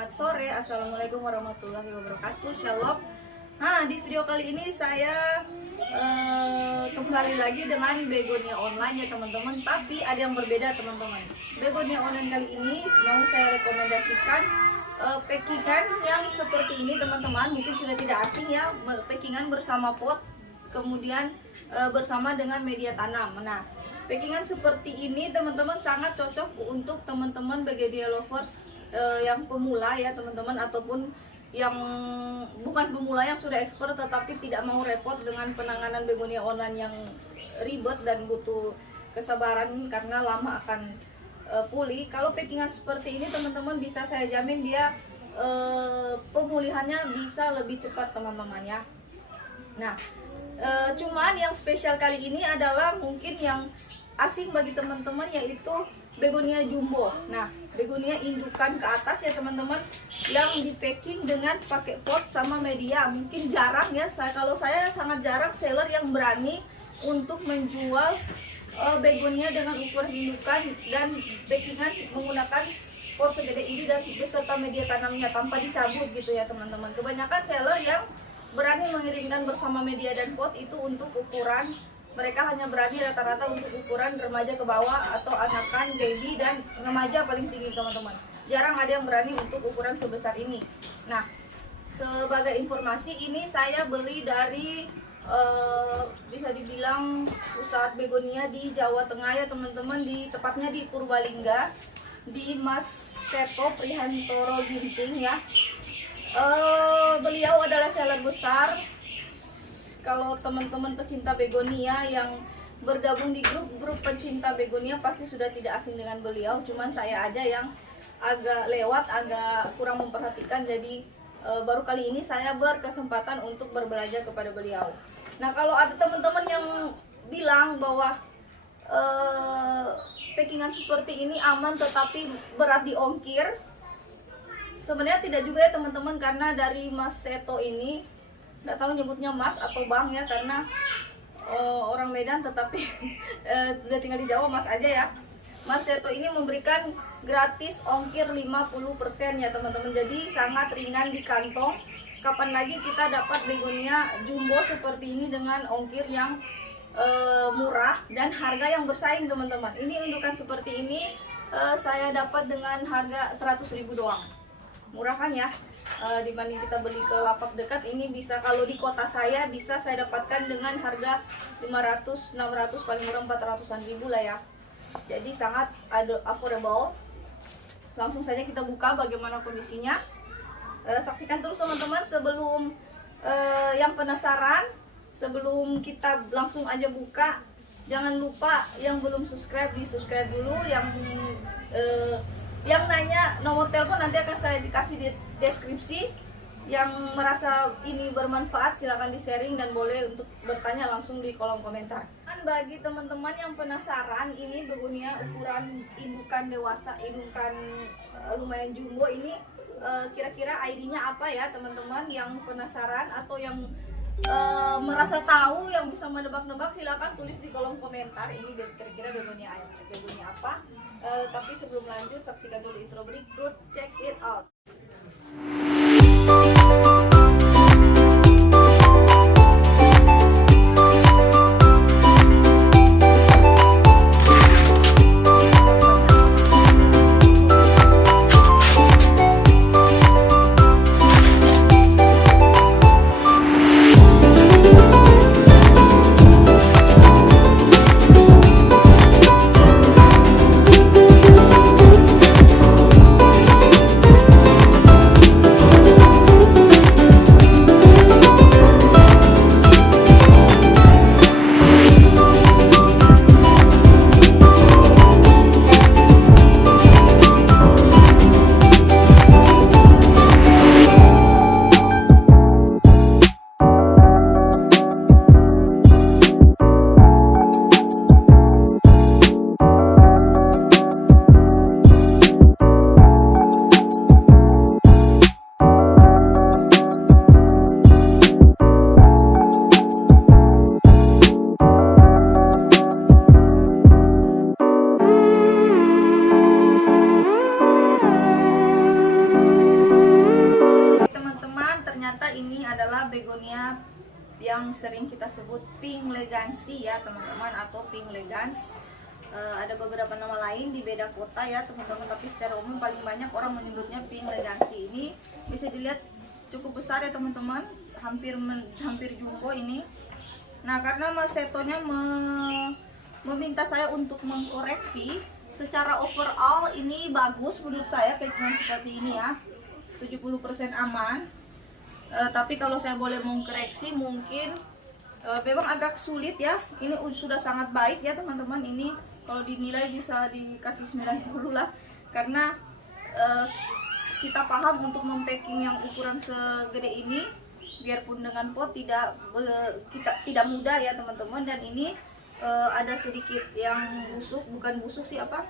selamat sore. Assalamualaikum warahmatullahi wabarakatuh. Shalom. Nah, di video kali ini saya kembali lagi dengan begonia online ya teman-teman. Tapi ada yang berbeda teman-teman. Begonia online kali ini mau saya rekomendasikan packingan yang seperti ini teman-teman. Mungkin sudah tidak asing ya, packingan bersama pot, kemudian bersama dengan media tanam. Nah, packingan seperti ini teman-teman sangat cocok untuk teman-teman begonia lovers yang pemula ya teman-teman, ataupun yang bukan pemula yang sudah expert tetapi tidak mau repot dengan penanganan begonia online yang ribet dan butuh kesabaran karena lama akan pulih. Kalau packingan seperti ini teman-teman bisa saya jamin dia pemulihannya bisa lebih cepat teman-teman ya. Nah, cuman yang spesial kali ini adalah mungkin yang asing bagi teman-teman, yaitu begonia jumbo. Nah, begonia indukan ke atas ya teman-teman, yang di packing dengan pakai pot sama media. Mungkin jarang ya, kalau saya sangat jarang seller yang berani untuk menjual begonia dengan ukuran indukan dan packingan menggunakan pot segede ini dan beserta media tanamnya tanpa dicabut gitu ya teman-teman. Kebanyakan seller yang berani mengirimkan bersama media dan pot itu untuk ukuran, mereka hanya berani rata-rata untuk ukuran remaja ke bawah atau anakan, baby, dan remaja paling tinggi teman-teman. Jarang ada yang berani untuk ukuran sebesar ini. Nah, sebagai informasi, ini saya beli dari bisa dibilang pusat begonia di Jawa Tengah ya teman-teman, tepatnya di Purbalingga, di Mas Seto Prihantoro Ginting ya. Beliau adalah seller besar. Kalau teman-teman pecinta begonia yang bergabung di grup pecinta begonia pasti sudah tidak asing dengan beliau. Cuman saya aja yang agak lewat, agak kurang memperhatikan. Jadi baru kali ini saya berkesempatan untuk berbelanja kepada beliau. Nah, kalau ada teman-teman yang bilang bahwa packingan seperti ini aman tetapi berat di ongkir, sebenarnya tidak juga ya teman-teman, karena dari Mas Seto ini, nggak tahu nyebutnya Mas atau Bang ya, karena orang Medan tetapi udah tinggal di Jawa, Mas aja ya. Mas Seto ini memberikan gratis ongkir 50% ya teman-teman, jadi sangat ringan di kantong. Kapan lagi kita dapat begonia jumbo seperti ini dengan ongkir yang murah dan harga yang bersaing teman-teman. Ini indukan seperti ini saya dapat dengan harga 100.000 doang. Murah kan ya, dibanding kita beli ke lapak dekat. Ini bisa, kalau di kota saya bisa saya dapatkan dengan harga 500, 600, paling murah 400-an ribu lah ya. Jadi sangat affordable. Langsung saja kita buka bagaimana kondisinya. Saksikan terus teman-teman. Sebelum yang penasaran, sebelum kita langsung aja buka, jangan lupa yang belum subscribe di subscribe dulu. Yang nanya nomor telepon nanti akan saya dikasih di deskripsi. Yang merasa ini bermanfaat silahkan di sharing dan boleh untuk bertanya langsung di kolom komentar. Dan bagi teman-teman yang penasaran, ini begonia ukuran indukan dewasa, indukan lumayan jumbo ini, kira-kira ID-nya apa ya teman-teman? Yang penasaran atau yang merasa tahu, yang bisa menebak-nebak, silakan tulis di kolom komentar. Ini kira-kira begonia apa. Tapi sebelum lanjut, saksikan dulu intro berikut. Check it out. yang sering kita sebut pink legacy ya teman-teman, atau pink legans. Ada beberapa nama lain di beda kota ya teman-teman, tapi secara umum paling banyak orang menyebutnya pink legacy. Ini bisa dilihat cukup besar ya teman-teman, hampir jumbo ini. Nah, karena Mas Setonya meminta saya untuk mengkoreksi, secara overall ini bagus menurut saya packingan seperti ini ya, 70% aman. Tapi kalau saya boleh mengkoreksi, mungkin memang agak sulit ya. Ini sudah sangat baik ya teman-teman. Ini kalau dinilai bisa dikasih 90 lah, karena kita paham untuk mempacking yang ukuran segede ini, biarpun dengan pot tidak mudah ya teman-teman. Dan ini ada sedikit yang busuk, bukan busuk sih apa,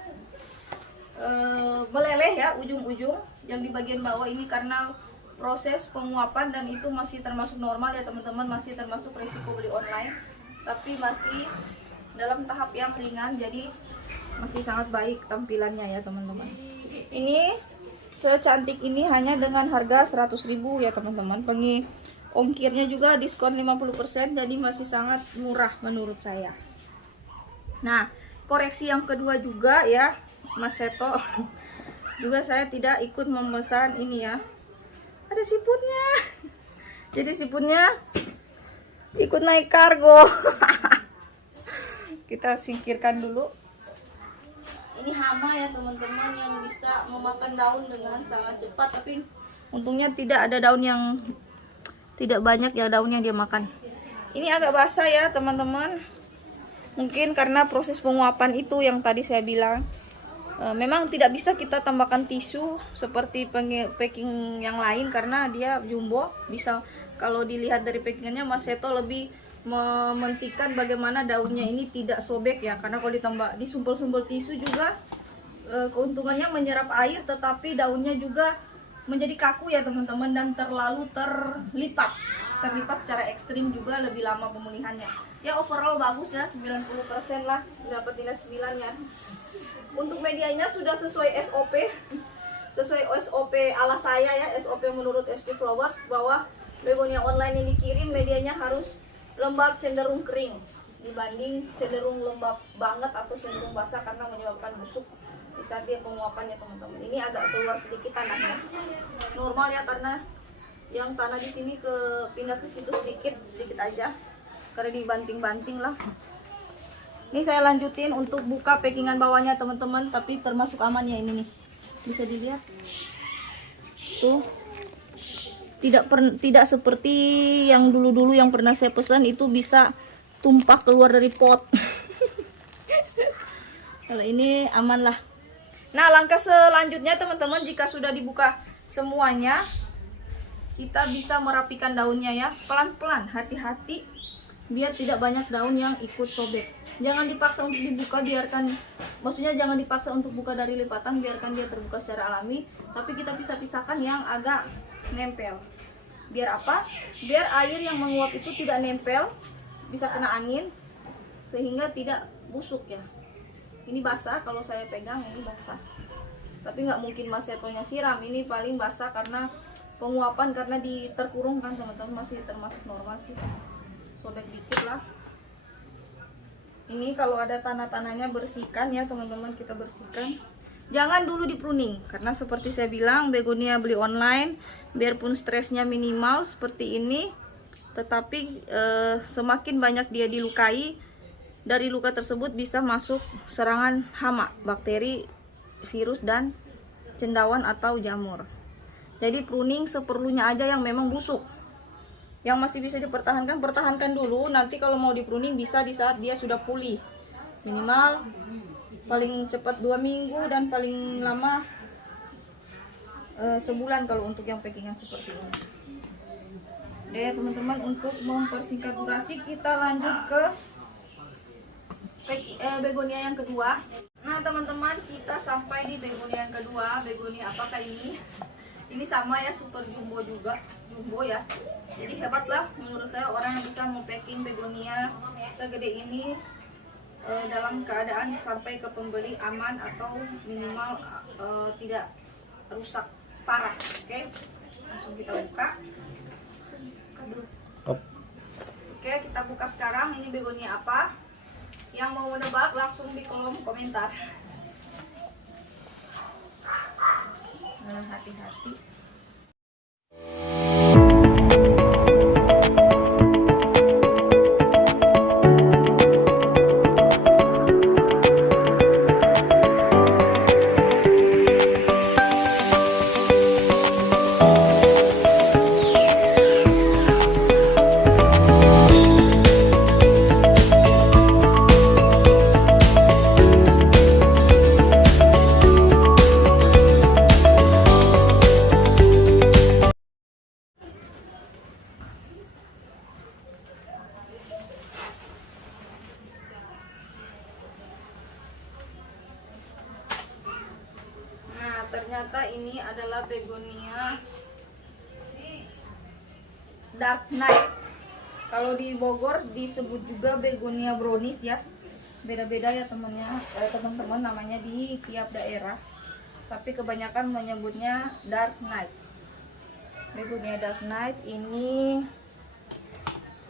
meleleh ya ujung-ujung yang di bagian bawah ini, karena proses penguapan, dan itu masih termasuk normal ya teman-teman, masih termasuk risiko beli online, tapi masih dalam tahap yang ringan, jadi masih sangat baik tampilannya ya teman-teman. Ini secantik ini hanya dengan harga 100.000 ya teman-teman. Ongkirnya juga diskon 50%, jadi masih sangat murah menurut saya. Nah, koreksi yang kedua juga ya Mas Seto, juga saya tidak ikut memesan ini ya, ada siputnya. Jadi siputnya ikut naik kargo. Kita singkirkan dulu. Ini hama ya teman-teman, yang bisa memakan daun dengan sangat cepat, tapi untungnya tidak ada daun yang tidak banyak ya, daun yang dia makan. Ini agak basah ya teman-teman, mungkin karena proses penguapan itu yang tadi saya bilang. Memang tidak bisa kita tambahkan tisu seperti packing yang lain karena dia jumbo. Bisa, kalau dilihat dari packingannya, Mas Seto lebih mementingkan bagaimana daunnya ini tidak sobek ya, karena kalau ditambah disumpel-sumpel tisu juga keuntungannya menyerap air, tetapi daunnya juga menjadi kaku ya teman-teman, dan terlalu terlipat secara ekstrim, juga lebih lama pemulihannya. Ya overall bagus ya, 90% lah, dapat nilai 9 ya. Untuk medianya sudah sesuai SOP, sesuai SOP ala saya ya, SOP menurut FC Flowers, bahwa begonia online ini dikirim medianya harus lembab cenderung kering dibanding cenderung lembab banget atau cenderung basah, karena menyebabkan busuk di saat dia penguapannya teman-teman. Ini agak keluar sedikit tanahnya, normal ya, karena yang tanah di sini pindah ke situ sedikit aja karena dibanting-banting lah. Ini saya lanjutin untuk buka packingan bawahnya teman-teman, tapi termasuk aman ya ini nih, bisa dilihat tuh, tidak seperti yang dulu-dulu yang pernah saya pesan itu bisa tumpah keluar dari pot. Kalau ini aman lah. Nah, langkah selanjutnya teman-teman, jika sudah dibuka semuanya, kita bisa merapikan daunnya ya, pelan-pelan, hati-hati biar tidak banyak daun yang ikut sobek. Jangan dipaksa untuk dibuka, maksudnya jangan dipaksa untuk buka dari lipatan, biarkan dia terbuka secara alami, tapi kita bisa pisahkan yang agak nempel. Biar apa? Biar air yang menguap itu tidak nempel, bisa kena angin sehingga tidak busuk ya. Ini basah, kalau saya pegang ini basah, tapi nggak mungkin Mas Setonya siram, ini paling basah karena penguapan, karena terkurung kan teman-teman, masih termasuk normal sih, sobek dikit lah. Ini kalau ada tanah-tanahnya bersihkan ya teman-teman, kita bersihkan. Jangan dulu di pruning, karena seperti saya bilang, begonia beli online biarpun stresnya minimal seperti ini, tetapi semakin banyak dia dilukai, dari luka tersebut bisa masuk serangan hama, bakteri, virus, dan cendawan atau jamur. Jadi pruning seperlunya aja, yang memang busuk, yang masih bisa dipertahankan, pertahankan dulu. Nanti kalau mau di pruning bisa di saat dia sudah pulih, minimal paling cepat 2 minggu dan paling lama sebulan kalau untuk yang packingan seperti ini. Oke teman-teman, untuk mempersingkat durasi kita lanjut ke begonia yang kedua. Nah teman-teman, kita sampai di begonia yang kedua. Begonia apakah ini? Ini sama ya, super jumbo juga, jumbo ya. Jadi hebat lah menurut saya orang yang bisa mempacking begonia segede ini dalam keadaan sampai ke pembeli aman atau minimal tidak rusak parah. Oke, langsung kita buka. Oke, kita buka sekarang. Ini begonia apa? Yang mau menebak langsung di kolom komentar. Nah, hati-hati. Ternyata ini adalah begonia dark night. Kalau di Bogor disebut juga begonia brownies ya. Beda-beda ya teman-teman namanya di tiap daerah. Tapi kebanyakan menyebutnya dark night. Begonia dark night ini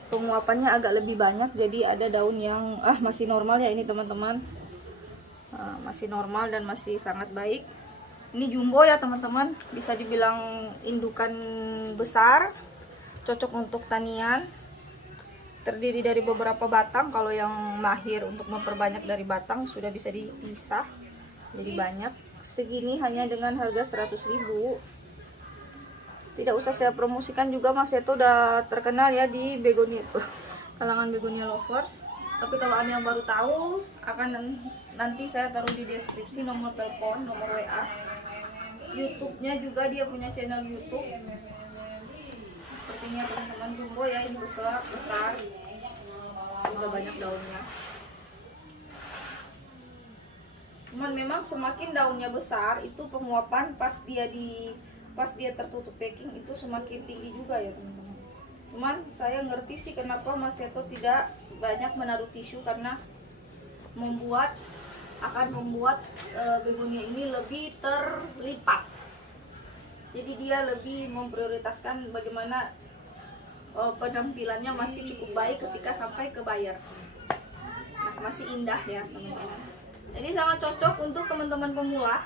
penguapannya agak lebih banyak, jadi ada daun yang masih normal ya ini teman-teman. Masih normal dan masih sangat baik. Ini jumbo ya teman-teman, bisa dibilang indukan besar, cocok untuk tanian. Terdiri dari beberapa batang. Kalau yang mahir untuk memperbanyak dari batang sudah bisa dipisah jadi banyak. Segini hanya dengan harga 100.000. Tidak usah saya promosikan juga, Mas Seto udah terkenal ya di begonia, kalangan begonia lovers. Tapi kalau ada yang baru tahu, nanti saya taruh di deskripsi nomor telepon, nomor WA. YouTube-nya juga dia punya channel YouTube. Sepertinya teman-teman jumbo ya, ini besar. Udah banyak daunnya. Cuman memang semakin daunnya besar itu penguapan pas dia tertutup packing itu semakin tinggi juga ya teman-teman. Cuman saya ngerti sih kenapa Mas Seto tidak banyak menaruh tisu, karena akan membuat begonia ini lebih terlipat. Jadi dia lebih memprioritaskan bagaimana penampilannya masih cukup baik ketika sampai ke buyer. Nah, masih indah ya teman-teman. Jadi sangat cocok untuk teman-teman pemula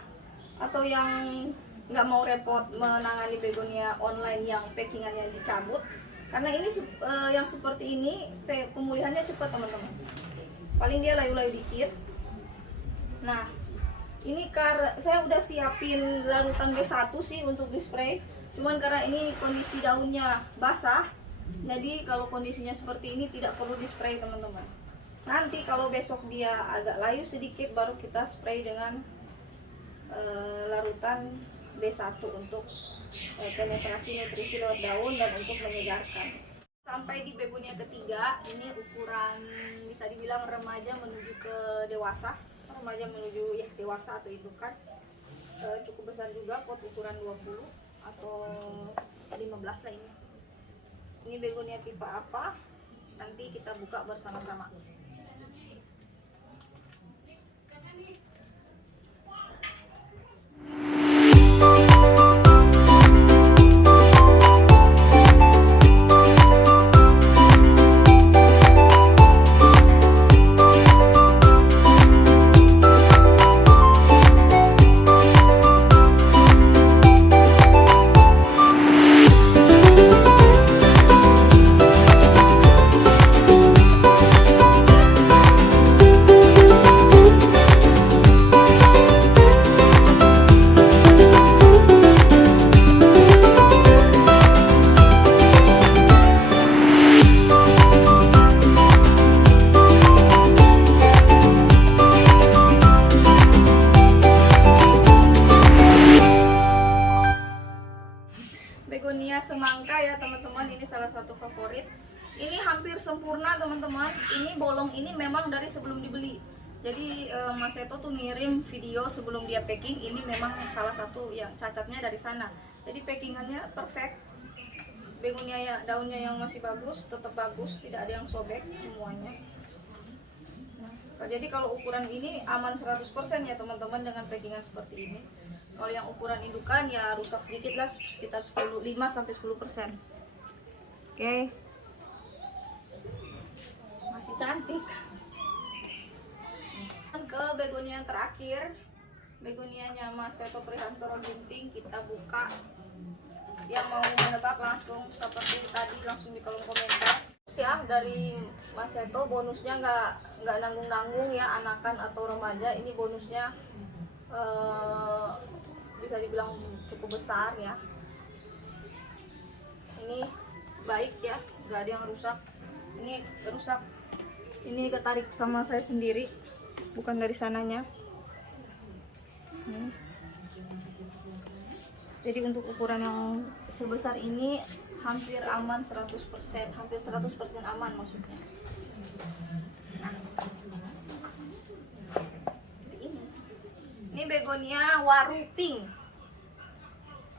atau yang nggak mau repot menangani begonia online yang packingannya dicabut. Karena ini yang seperti ini pemulihannya cepat teman-teman. Paling dia layu-layu dikit. Nah, ini saya udah siapin larutan B1 sih untuk di-spray. Cuman karena ini kondisi daunnya basah, jadi kalau kondisinya seperti ini tidak perlu di-spray teman-teman. Nanti kalau besok dia agak layu sedikit baru kita spray dengan larutan B1 untuk penetrasi nutrisi lewat daun dan untuk menyegarkan. Sampai di begonia ketiga, ini ukuran bisa dibilang remaja menuju ke dewasa. Remaja menuju ya dewasa atau indukan. Cukup besar juga, pot ukuran 20 atau 15 lah ini. Ini begonia tipe apa? Nanti kita buka bersama-sama. Begonia semangka ya teman-teman, ini salah satu favorit. Ini hampir sempurna teman-teman. Ini bolong ini memang dari sebelum dibeli. Jadi Mas Seto tuh ngirim video sebelum dia packing. Ini memang salah satu yang cacatnya dari sana. Jadi packingannya perfect. Begonia ya, daunnya yang masih bagus, tetap bagus, tidak ada yang sobek semuanya. Nah, jadi kalau ukuran ini aman 100% ya teman-teman dengan packingan seperti ini. Kalau yang ukuran indukan ya rusak sedikit lah, sekitar 5-10%. Oke. masih cantik. Ke begonia yang terakhir, begonianya Mas Seto Prihantoro Ginting, kita buka. Yang mau menebak langsung seperti tadi langsung di kolom komentar ya. Dari Mas Seto bonusnya nggak nanggung-nanggung ya, anakan atau remaja. Ini bonusnya bisa dibilang cukup besar ya. Ini baik ya, nggak ada yang rusak. Ini rusak, ini ketarik sama saya sendiri, bukan dari sananya. Jadi untuk ukuran yang sebesar ini hampir aman 100%, hampir 100% aman maksudnya. Ini begonia waru pink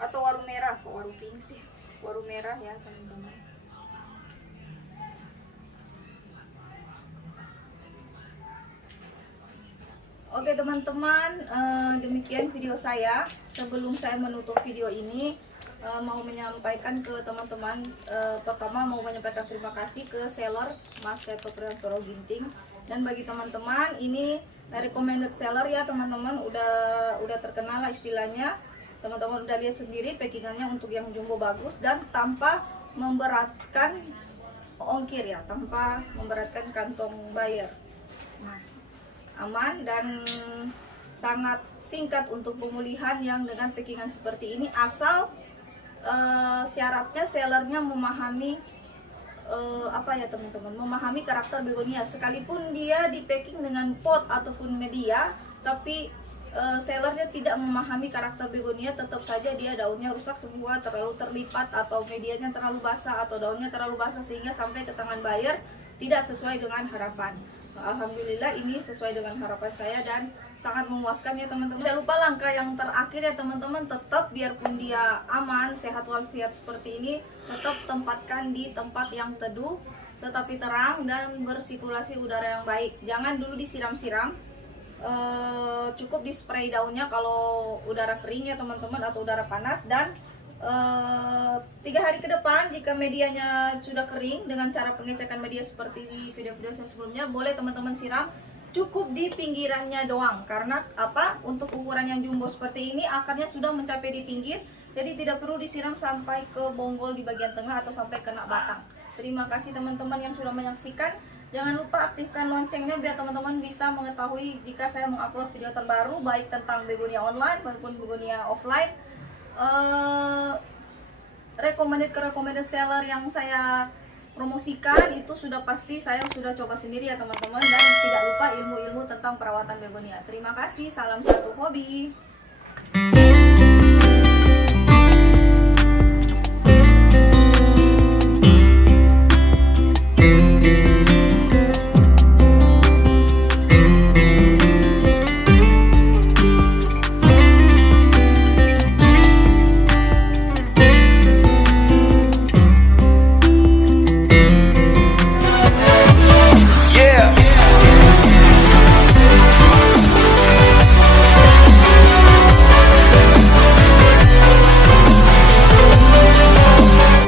atau waru merah, kok waru pink sih, waru merah ya teman-teman. Oke teman-teman, demikian video saya. Sebelum saya menutup video ini, mau menyampaikan ke teman-teman, pertama mau menyampaikan terima kasih ke seller Mas Seto Prihantoro Ginting. Dan bagi teman-teman, ini recommended seller ya teman-teman, udah terkenal lah istilahnya. Teman-teman udah lihat sendiri packingannya untuk yang jumbo bagus dan tanpa memberatkan ongkir ya, tanpa memberatkan kantong buyer. Nah, aman dan sangat singkat untuk pemulihan yang dengan packingan seperti ini, asal syaratnya sellernya memahami apa ya teman-teman, memahami karakter begonia. Sekalipun dia di packing dengan pot ataupun media, tapi sellernya tidak memahami karakter begonia, tetap saja dia daunnya rusak semua, terlalu terlipat, atau medianya terlalu basah, atau daunnya terlalu basah sehingga sampai ke tangan buyer tidak sesuai dengan harapan. Alhamdulillah ini sesuai dengan harapan saya dan sangat memuaskan ya teman-teman. Tidak lupa langkah yang terakhir ya teman-teman, tetap biarpun dia aman, sehat walafiat seperti ini, tetap tempatkan di tempat yang teduh, tetapi terang dan bersirkulasi udara yang baik. Jangan dulu disiram-siram, cukup di spray daunnya kalau udara kering ya teman-teman, atau udara panas. Dan 3 hari ke depan jika medianya sudah kering, dengan cara pengecekan media seperti di video-video saya sebelumnya, boleh teman-teman siram cukup di pinggirannya doang. Karena apa? Untuk ukuran yang jumbo seperti ini akarnya sudah mencapai di pinggir, jadi tidak perlu disiram sampai ke bonggol di bagian tengah atau sampai kena batang. Terima kasih teman-teman yang sudah menyaksikan. Jangan lupa aktifkan loncengnya biar teman-teman bisa mengetahui jika saya mengupload video terbaru, baik tentang begonia online maupun begonia offline. Recommended seller yang saya promosikan itu sudah pasti saya sudah coba sendiri ya teman-teman, dan tidak lupa ilmu-ilmu tentang perawatan begonia. Terima kasih, salam satu hobi.